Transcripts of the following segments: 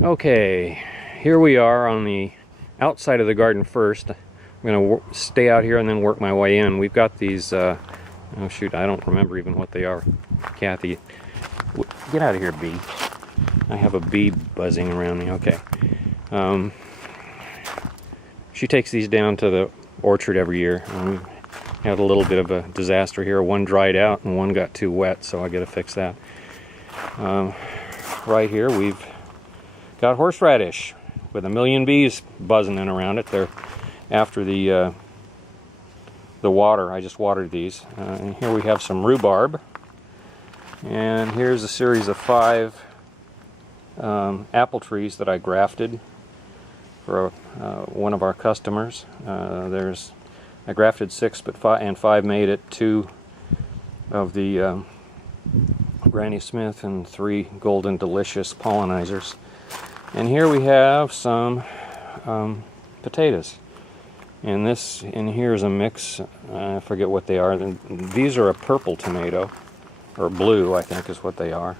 Okay, here we are on the outside of the garden first. I'm going to stay out here and then work my way in. We've got these, oh shoot, I don't remember even what they are. Kathy, get out of here, bee. I have a bee buzzing around me. Okay. She takes these down to the orchard every year. We had a little bit of a disaster here. One dried out and one got too wet, so I got to fix that. Right here we've got horseradish with a million bees buzzing in around it. They're after the water. I just watered these. And here we have some rhubarb. And here's a series of 5 apple trees that I grafted for one of our customers. I grafted 6, but 5 made it. 2 of the Granny Smith and 3 Golden Delicious pollinizers. And here we have some potatoes. And this in here is a mix. I forget what they are. These are a purple tomato, or blue, I think is what they are.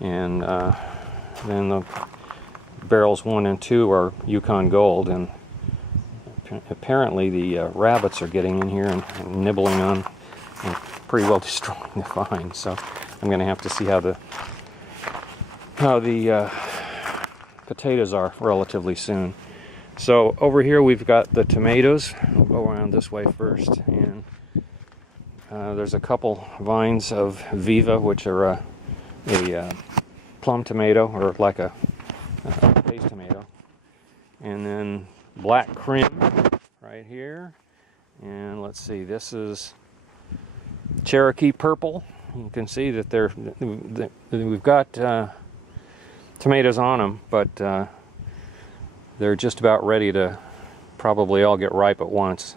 And then the barrels 1 and 2 are Yukon Gold. And apparently the rabbits are getting in here and nibbling on and pretty well destroying the vine. So I'm going to have to see how the potatoes are relatively soon. So over here we've got the tomatoes. We'll go around this way first, and there's a couple vines of Viva, which are a plum tomato, or like a paste tomato, and then black crim right here. And let's see, this is Cherokee purple. You can see that we've got tomatoes on them, but they're just about ready to probably all get ripe at once.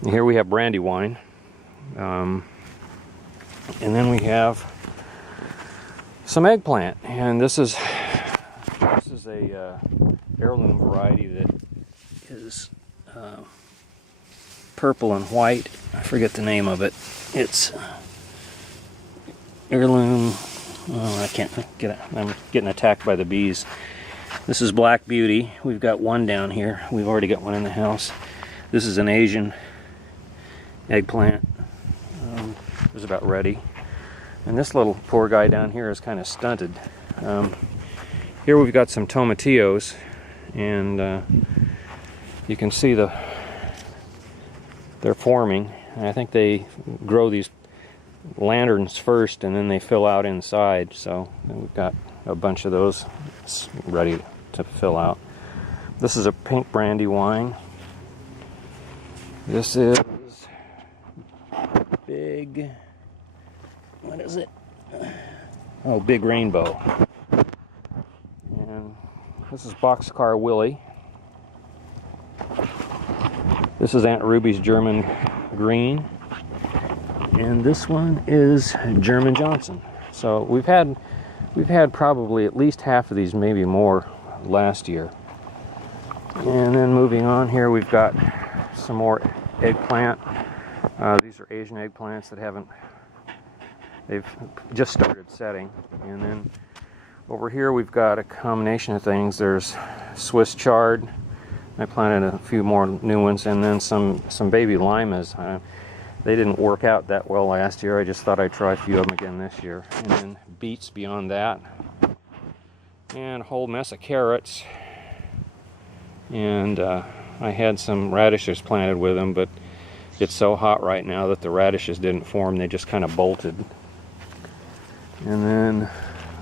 And here we have brandywine, and then we have some eggplant, and this is a heirloom variety that is purple and white. I forget the name of it. It's heirloom. Oh, I can't get it. I'm getting attacked by the bees. This is Black Beauty. We've got one down here. We've already got one in the house. This is an Asian eggplant. It was about ready. And this little poor guy down here is kind of stunted. Here we've got some tomatillos, and you can see they're forming. And I think they grow these lanterns first and then they fill out inside, so we've got a bunch of those ready to fill out. This is a pink brandywine. This is big, what is it? Oh, Big Rainbow. And this is Boxcar Willie. This is Aunt Ruby's German Green. And this one is German Johnson. So we've had probably at least half of these, maybe more, last year. And then moving on here, we've got some more eggplant. These are Asian eggplants that they've just started setting. And then over here we've got a combination of things. There's Swiss chard. I planted a few more new ones, and then some baby limas. They didn't work out that well last year. I just thought I'd try a few of them again this year. And then beets beyond that. And a whole mess of carrots. And I had some radishes planted with them, but it's so hot right now that the radishes didn't form. They just kind of bolted. And then,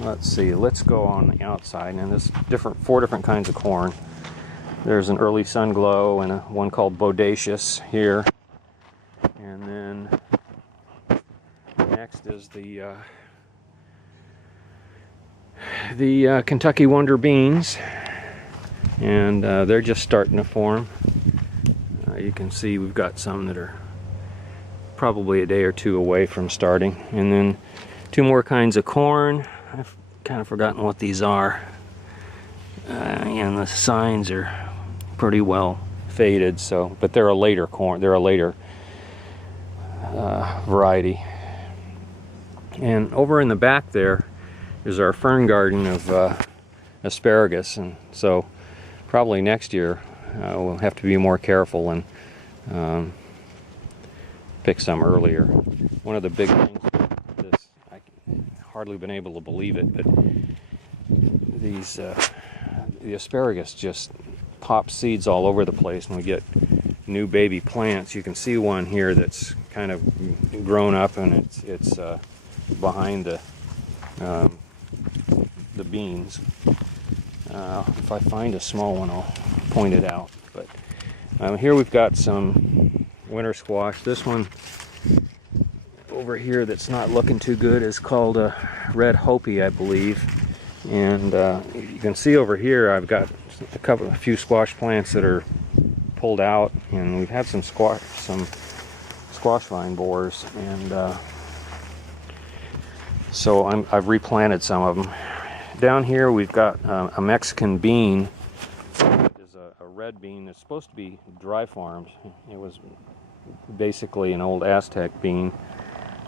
let's see, let's go on the outside. And there's 4 different kinds of corn. There's an early sun glow and one called bodacious here. And then next is the Kentucky Wonder beans, and they're just starting to form. You can see we've got some that are probably a day or 2 away from starting. And then 2 more kinds of corn. I've kind of forgotten what these are. And the signs are pretty well faded, so, but they're a later corn. They're a later variety. And over in the back there is our fern garden of asparagus, and so probably next year we'll have to be more careful and pick some earlier. One of the big things with this, I hardly been able to believe it, but these the asparagus just pops seeds all over the place, and we get new baby plants. You can see one here that's kind of grown up, and it's behind the beans. If I find a small one, I'll point it out. But here we've got some winter squash. This one over here that's not looking too good is called a red hopi, I believe. And you can see over here I've got a few squash plants that are pulled out, and we've had some squash vine borers, and so I've replanted some of them. Down here we've got a Mexican bean. It is a red bean that's supposed to be dry farmed. It was basically an old Aztec bean.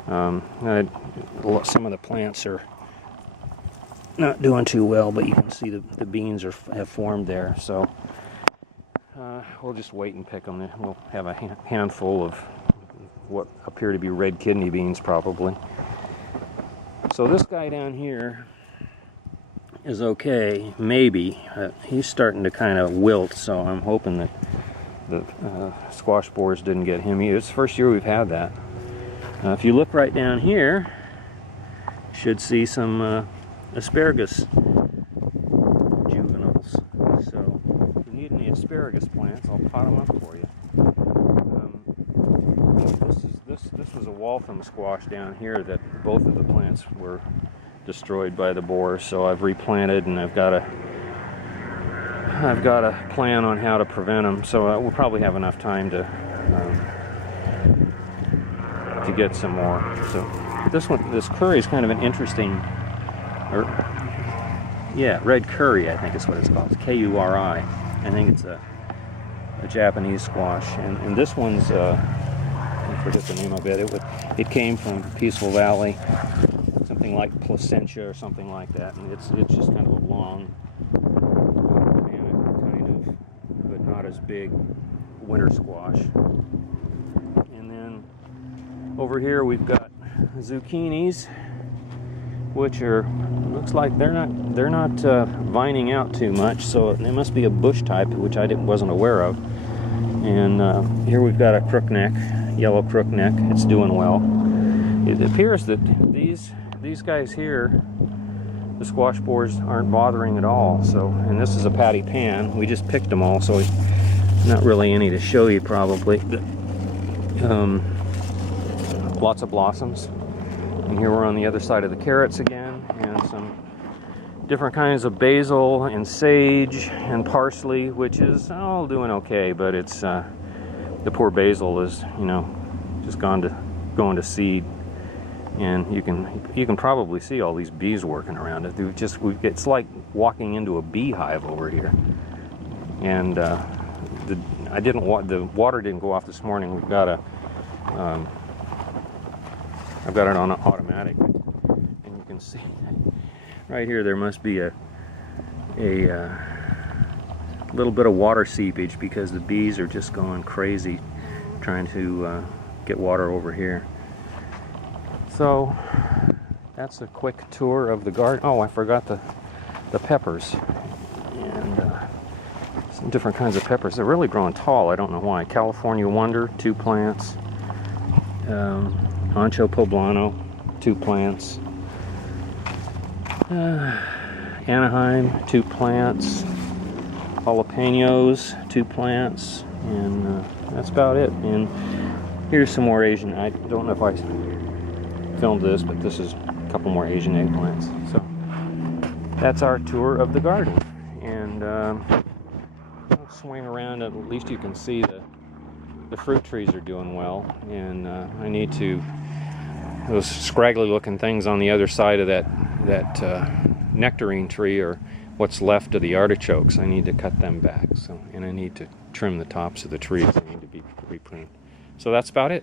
Some of the plants are not doing too well, but you can see the beans have formed there. So we'll just wait and pick them. We'll have a handful of what appear to be red kidney beans probably. So this guy down here is okay, maybe. He's starting to kind of wilt, so I'm hoping that the squash borers didn't get him either. It's the first year we've had that. If you look right down here, you should see some asparagus juveniles. So if you need any asparagus plants, I'll pot them up for you. This was a Waltham squash down here that both of the plants were destroyed by the borers, so I've replanted, and I've got a plan on how to prevent them. So we'll probably have enough time to get some more. So this curry is kind of an interesting, red curry, I think is what it's called. It's K-U-R-I. I think it's a Japanese squash, and this one's I forget the name of it. It came from Peaceful Valley, something like Placentia or something like that, and it's just kind of a long, kind of, but not as big winter squash. And then over here we've got zucchinis, which looks like they're not vining out too much, so they must be a bush type, which I wasn't aware of. And here we've got a crookneck, yellow crookneck. It's doing well. It appears that these guys here, the squash borers, aren't bothering at all. So, and this is a patty pan. We just picked them all, so not really any to show you probably. But, lots of blossoms. And here we're on the other side of the carrots again, and some different kinds of basil and sage and parsley, which is all doing okay, but it's the poor basil is, just going to seed, and you can probably see all these bees working around it. It's like walking into a beehive over here. And the water didn't go off this morning. I've got it on automatic, and you can see right here there must be a little bit of water seepage because the bees are just going crazy trying to get water over here. So that's a quick tour of the garden. Oh, I forgot the peppers, and some different kinds of peppers. They're really growing tall. I don't know why. California Wonder, 2 plants. Ancho Poblano, 2 plants. Anaheim, 2 plants. Jalapenos, 2 plants, and that's about it. And here's some more Asian. I don't know if I filmed this, but this is a couple more Asian eggplants. So that's our tour of the garden. And I'll swing around. At least you can see the fruit trees are doing well. And I need to, those scraggly looking things on the other side of that nectarine tree, or what's left of the artichokes, I need to cut them back. So, and I need to trim the tops of the trees. They need to be repruned. So that's about it.